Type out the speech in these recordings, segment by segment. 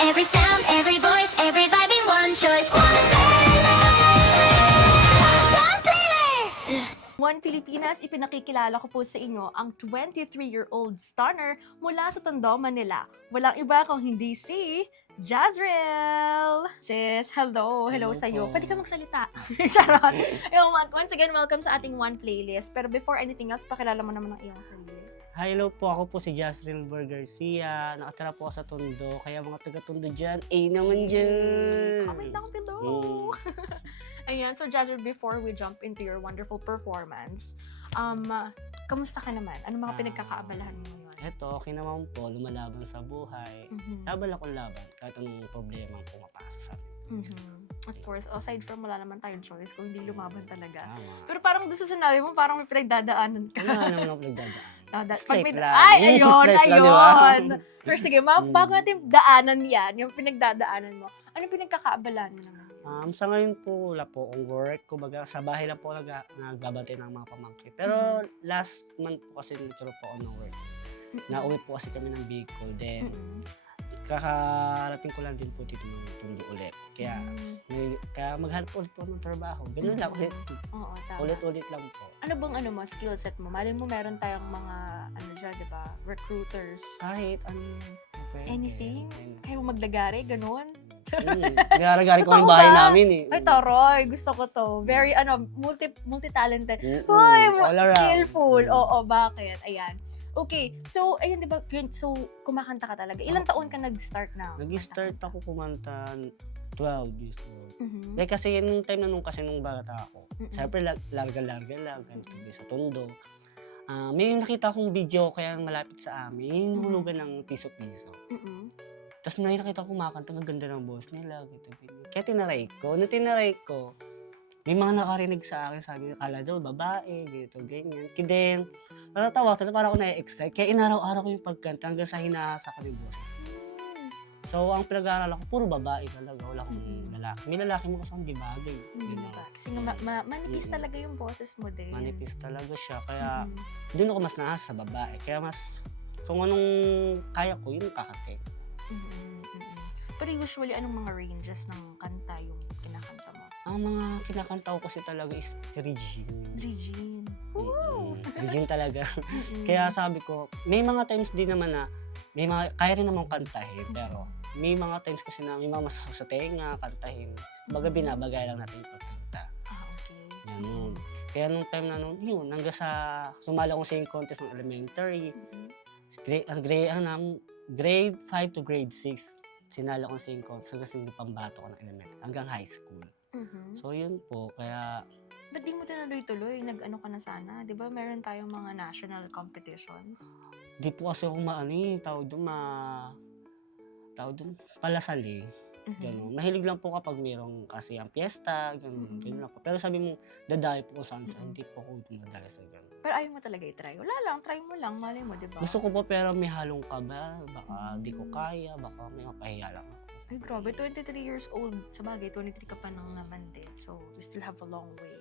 Every sound, every voice, every vibe in one choice. One playlist. One playlist. One Pilipinas, ipinakikilala ko po sa inyo ang 23-year-old stunner mula sa Tondo, Manila. Walang iba kung hindi si Jazreel! Sis, hello! Hello Hello sa'yo. po. Pwede ka magsalita. Charot! Once again, welcome sa ating One Playlist. Pero before anything else, pakilala mo naman ang iyong sarili. Hi, hello po. Ako po si Jazreel Garcia. Nakatira po ako sa Tondo. Kaya mga taga-Tondo dyan, naman dyan. Comment down below! Ayan, so Jazreel, before we jump into your wonderful performance, kamusta ka naman? Ano mga pinagkakaabalahan mo ngayon? Eto, okay naman po. Lumalaban sa buhay. Laban akong laban. Kahit anong problema ang pumapasa sa atin. Of course, aside from wala naman tayong choice kung hindi lumaban talaga. Tama. Pero parang doon sa sinabi mo, parang may pinagdadaanan ka. Wala naman akong nagdadaan. Ay, Straight lang. ayun, Straight lang, di ba? ayun. Pero sige, bago natin daanan yan, yung pinagdadaanan mo, ano pinagkakaabalahan mo naman? Sa ngayon po, wala po akong work. Kumbaga, sa bahay lang po nagbabantay ng mga pamangkin. Pero last month po kasi nagkaroon po ako ng work. Nauwi po kasi kami ng Bicol. Then, kakarating ko lang din po dito ng Tondo ulit. Kaya, kaya maghanap ulit po ng trabaho. Ganun lang ulit. Oo, tama. Ulit-ulit lang po. Ano bang skill set mo? Malay mo meron tayong mga, dyan, di ba, recruiters. Kahit ano. Pwede. Anything? Kaya mo maglagari, ganun? Nagagari ko Totoo yung bahay ba? namin eh. Ay, taroy. Gusto ko to. Very, multi-talented. Mm-mm. Hoy, All around. skillful. Oo, bakit? Ayan. Okay, so, ayun, di ba, so, kumakanta ka talaga. Ilang taon ka nag-start na? Nag-start ako kumanta 12 years old. Mhm. Dahil kasi nung time na kasi nung bata ako, siyempre larga-larga lang, ganito sa Tondo. May nakita akong video kaya malapit sa amin, hulugan ng piso-piso. Tapos nakita ko kumakanta, ang ganda ng boss nila, ganito. Kaya tinaray ko. Nung tinaray ko, may mga nakarinig sa akin, sabi, akala daw, babae, ganito, ganyan. Kaya din, natatawa ko, parang ako na-excite. Kaya inaraw-araw ko yung pagkanta hanggang sa hinahasa ko yung boses. So, ang pinag-aaral ko, puro babae talaga. Wala akong lalaki. May lalaki mo kasi hindi bagay. Hindi ba? Kasi nga, manipis talaga yung boses mo din. Manipis talaga siya. Kaya, doon ako mas naasa sa babae. Kaya mas, kung anong kaya ko, yun kakating. Pero usually, anong mga ranges ng kanta yung kinakanta mo? Ang mga kinakanta ko kasi talaga is si Regine. Regine. Regine talaga. Kaya sabi ko, may mga times din naman na, may mga, kaya rin namang kantahin, pero may mga times kasi na may mga masasakit sa tenga, kantahin. Baga binabagay lang natin yung pagkanta. Okay. Yan. Kaya nung time na yun, hanggang sa sumali akong singing contest ng elementary, grade 5 to grade 6, sinali akong singing contest hanggang hindi pambato ko ng elementary, hanggang high school. So yun po, kaya Ba't di mo tinuloy-tuloy? Nag-ano ka na sana? Di ba meron tayong mga national competitions? di po kasi ako tawag doon, palasali. Gano'n. Mahilig lang po kapag mayroong kasi ang piyesta, gano'n. Gano'n lang po. Pero sabi mo, dadayo po ko saan, hindi po ako madali sa gano'n. Pero ayaw mo talaga i-try. Wala lang, try mo lang. Malay mo, di ba? Gusto ko po pero may halong kaba, baka di ko kaya, baka may mapahiya lang ako. Ay, grabe. 23 years old. Sa bagay, 23 ka pa nang naman din. So, we still have a long way.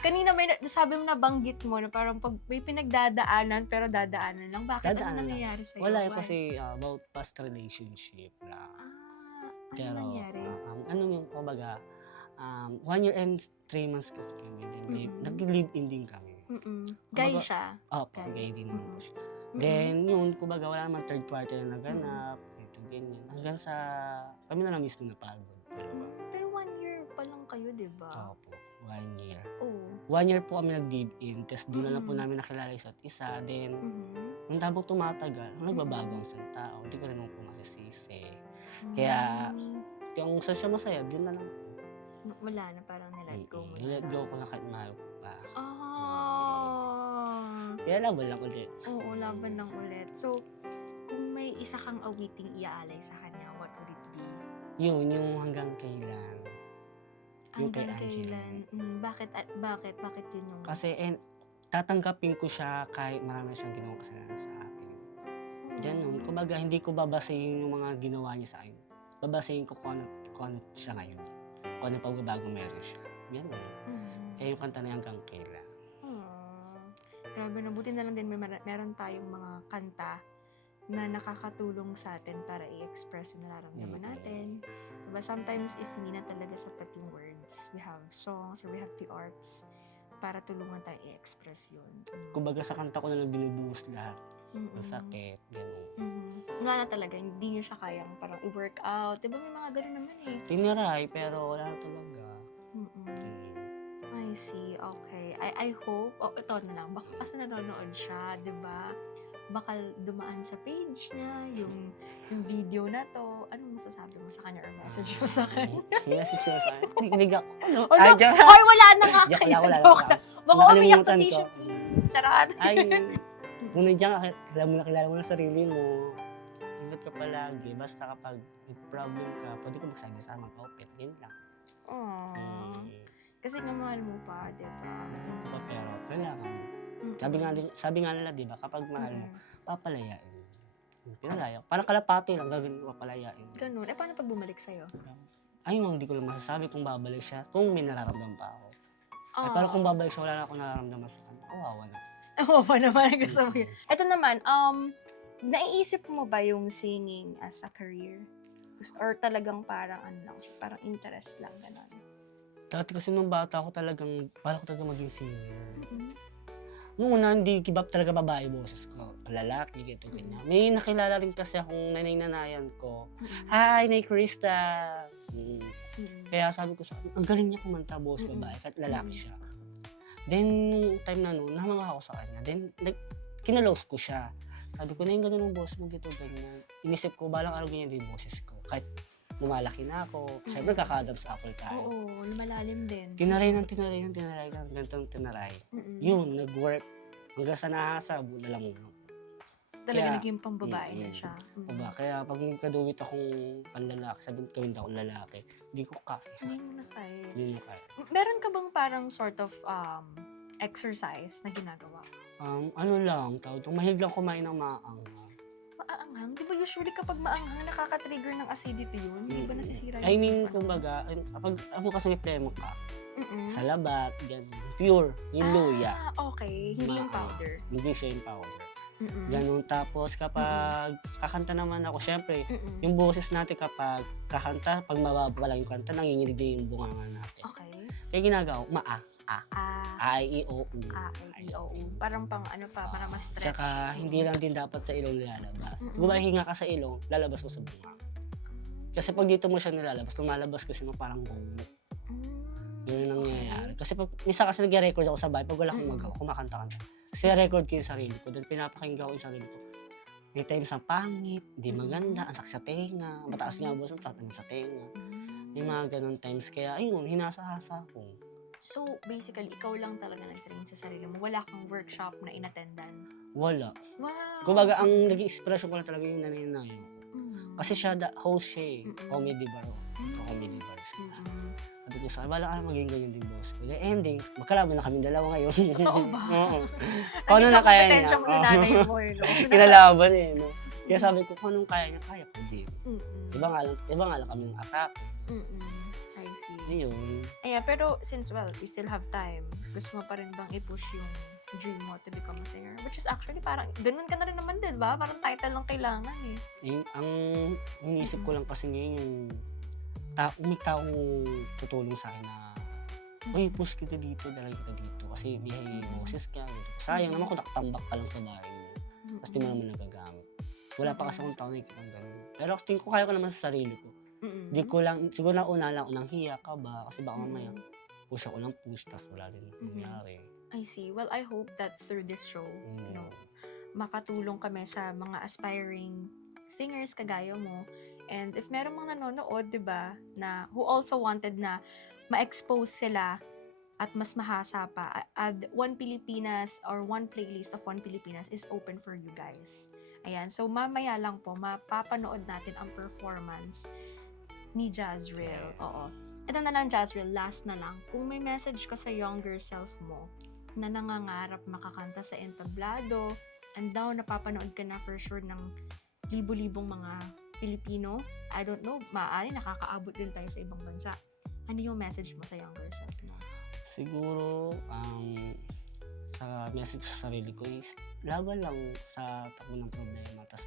Kanina may sabi mo nabanggit mo na parang pag may pinagdadaanan pero dadaanan lang. Bakit? Dadaanan Ano lang. nangyayari sa'yo? Wala yun Why? kasi about past relationship lang. Ano Pero, nangyari? ano yung, kumbaga, 1 year and 3 months kasi kami. Then, nag-live-in din kami. Gay Kumbaga, siya? Opo, gay din naman po siya. Then, yun, kumbaga, wala naman third party na naganap, ito, ganyan. Hanggang sa, kami na lang mismo napagod. Dalawa. Pero 1 year pa lang kayo, di ba? Opo, 1 year. Oo. 1 year po kami nag-live-in, tapos doon na lang po namin nakilala isa't isa. Then, nung tabang tumatagal, nagbabago ang isang tao. Hindi ko rin po masisisi. Kaya, kung saan siya masaya, din na lang. Wala na, parang nilet go mo. Let go ko na kahit mahal ko pa. Kaya laban lang ulit. Oo, laban lang ulit. So, kung may isa kang awiting iaalay sa kanya, what would it be? Yun, yung hanggang kailan. Yung kay Hanggang Angela. kailan? Bakit yun yung... Kasi, tatanggapin ko siya kahit marami siyang ginawang kasalanan sa akin. Ganun. Kumbaga, hindi ko babasahin yung mga ginawa niya sa akin. Babasahin ko kung ano siya ngayon. Kung ano pagbabago meron siya. Ganun. Kaya yung kanta na hanggang kailan. Grabe, nabuti na lang din meron tayong mga kanta na nakakatulong sa atin para i-express yung nararamdaman natin. Diba? Sometimes, if hindi na talaga sapat yung words, we have songs or we have the arts para tulungan tayo i-express yun. Kumbaga sa kanta ko na lang binubuhos lahat. Ang sakit, gano'n. Wala na talaga, hindi nyo siya kayang parang i-work out. Diba may mga ganun naman eh. Tiniray, pero wala na talaga. I see, okay. I hope, ito na lang, baka kasi nanonood siya, diba? Baka dumaan sa page niya, yung video na to. Anong masasabi mo sa kanya or message mo sa kanya? Message ko sa akin. Hindi ako. Ano? Ay, joke. Ay, wala na nga Joke kayo. lang, Joke lang. Baka umiyak na Nakalimutan ko. tissue, please. Charot. Ay, kung nandiyan ka, kilala mo na sarili mo. Ingat ka palagi. Basta kapag may problem ka, pwede ka magsama-sama ka-open. Yun lang. Aww. Kasi nga mahal mo pa, diba? Pero kailangan. Sabi nga nila, diba, kapag mahal mo, papalayain. Pinalaya. Parang kalapati lang, gagawin mo, papalayain. Ganun. Paano pag bumalik sa'yo? Ay, hindi ko lang masasabi kung babalik siya, kung may nararamdaman pa ako. Ay, pero kung babalik siya, wala na akong nararamdaman sa kanya. Kawawa na. Oo naman. Gusto mo yun. Ito naman, naiisip mo ba yung singing as a career? Or talagang parang ano lang siya, parang interest lang, gano'n? Dati kasi nung bata ako talagang, para ko talaga maging singer. Noong una, hindi kibap talaga babae boses ko. Lalaki, gito, ganyan. May nakilala rin kasi akong nanay-nanayan ko. Hi, Nay Krista! Kaya sabi ko sa akin, ang galing niya kumanta boses babae, kahit lalaki siya. Then, nung time na noon, namanga ako sa kanya. Then, kinalos ko siya. Sabi ko, na yung gano'n ang boses mo, gito, ganyan. Inisip ko, balang araw ganyan din boses ko. Kahit lumalaki na ako. Siyempre, kakadam sa apple tayo. Oo, lumalalim din. Tinaray, ganitong tinaray. Yun, nag-work. Hanggang sa nahasa, na lang mo. Talaga naging pambabae na siya. Diba? Kaya pag nagkaduwit akong panlalaki, sabihin ko hindi ako lalaki, hindi ko kaya. Hindi mo na kaya. Hindi mo kaya. Meron ka bang parang sort of exercise na ginagawa? Ano lang, mahilig lang kumain ng maanghang. Maaanghang? Di ba usually kapag maanghang, nakaka-trigger ng acidity yun? Di ba nasisira yun? I mean, kumbaga, kapag ako kasi may plemo ka, sa labat, ganun, pure, yung luya. Okay. Hindi yung powder. Hindi siya yung powder. Ganun. Tapos kapag kakanta naman ako, syempre, yung boses natin kapag kakanta, pag mababa lang yung kanta, nanginginig din yung bunganga natin. Okay. Kaya ginagawa, A-I-E-O-U. A-I-E-O-U. Parang pang ano pa, parang mas stretch. Tsaka, hindi lang din dapat sa ilong nilalabas. Kung ba hinga ka sa ilong, lalabas mo sa bunga. Kasi pag dito mo siya nilalabas, lumalabas kasi mo parang gungo. Yun yung nangyayari. Kasi pag, misa kasi nag-record ako sa bahay, pag wala akong magawa, kumakanta-kanta. Kasi record ko yung sarili ko, then pinapakinggan ko yung sarili ko. May times ang pangit, di maganda, ang sakit sa tenga, mataas nga boss, ang sakit sa tenga. May mga ganun times, kaya ayun, hinasa-hasa ko. So, basically, ikaw lang talaga nag-train sa sarili mo. Wala kang workshop na inattendan. Wala. Wow! Kumbaga, ang naging inspiration ko lang talaga yung nanay-nayo ko. Kasi siya, host siya comedy bar. Comedy bar siya. Sabi ko sa wala ka maging ganyan din boss. The ending, magkalaban na kami dalawa ngayon. Totoo ba? Oo. Paano na kaya niya? Naging yung nanay mo eh, no? Kinalaban eh, no? Kaya sabi ko, kung anong kaya niya, kaya ko din. Iba nga lang kami ng attack. I see. Ayun. Pero since, well, you still have time, gusto mo pa rin bang i-push yung dream mo to become a singer? Which is actually parang, ganun ka na rin naman din, ba? Parang title lang kailangan eh. Ang inisip ko lang kasi ngayon yung may taong tutulong sa akin na uy, push kita dito, dalay kita dito. Kasi may boses ka. Sayang naman kung nakatambak ka lang sa bahay mo. Tapos di mo naman nagagamit. Wala pa kasi akong taon na ikitang ganun. Pero tingin ko kaya ko naman sa sarili ko. Di ko lang, siguro na una lang unang hiya ka ba? Kasi baka mamaya push ako ng push, tapos wala din nangyari. I see. Well, I hope that through this show, you know, makatulong kami sa mga aspiring singers kagaya mo. And if meron mga nanonood, di ba, na who also wanted na ma-expose sila at mas mahasa pa, One Pilipinas or one playlist of One Pilipinas is open for you guys. Ayan. So, mamaya lang po, mapapanood natin ang performance ni Jazriel. Oo. Ito na lang, Jazriel, last na lang. Kung may message ka sa younger self mo na nangangarap makakanta sa entablado, and now napapanood ka na for sure ng libo-libong mga Pilipino, I don't know, maaari nakakaabot din tayo sa ibang bansa. Ano yung message mo sa younger self mo? Siguro, sa message sa sarili ko is laban lang sa takbo ng problema. Tapos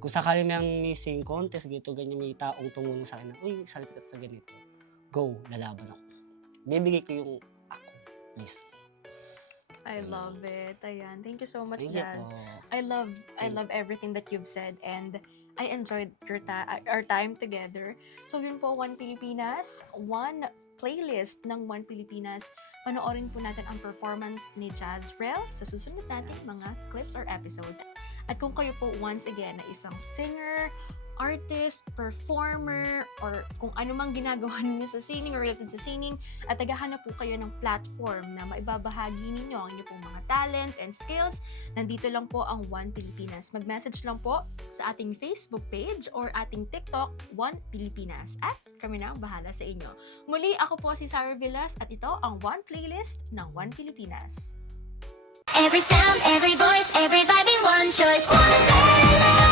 Kung sakali may missing contest, ganito, ganyan, may taong tumulong sa akin na, uy, sali kita sa ganito. Go, lalaban ako. Bibigay ko yung ako mismo. I love it. Ayan. Thank you so much, Thank you Jazz. po. I love everything that you've said, and I enjoyed our time together. So yun po, One Pilipinas, one playlist ng One Pilipinas. Panoorin po natin ang performance ni Jazrel sa susunod natin mga clips or episodes. At kung kayo po once again na isang singer, artist, performer, or kung ano mang ginagawa ninyo sa singing or related sa singing, at naghahanap po kayo ng platform na maibabahagi ninyo ang inyong pong mga talent and skills, nandito lang po ang One Pilipinas. Mag-message lang po sa ating Facebook page or ating TikTok, One Pilipinas. At kami na ang bahala sa inyo. Muli, ako po si Sarah Villas at ito ang One Playlist ng One Pilipinas. Every sound, every voice, every vibe in one choice. One playlist.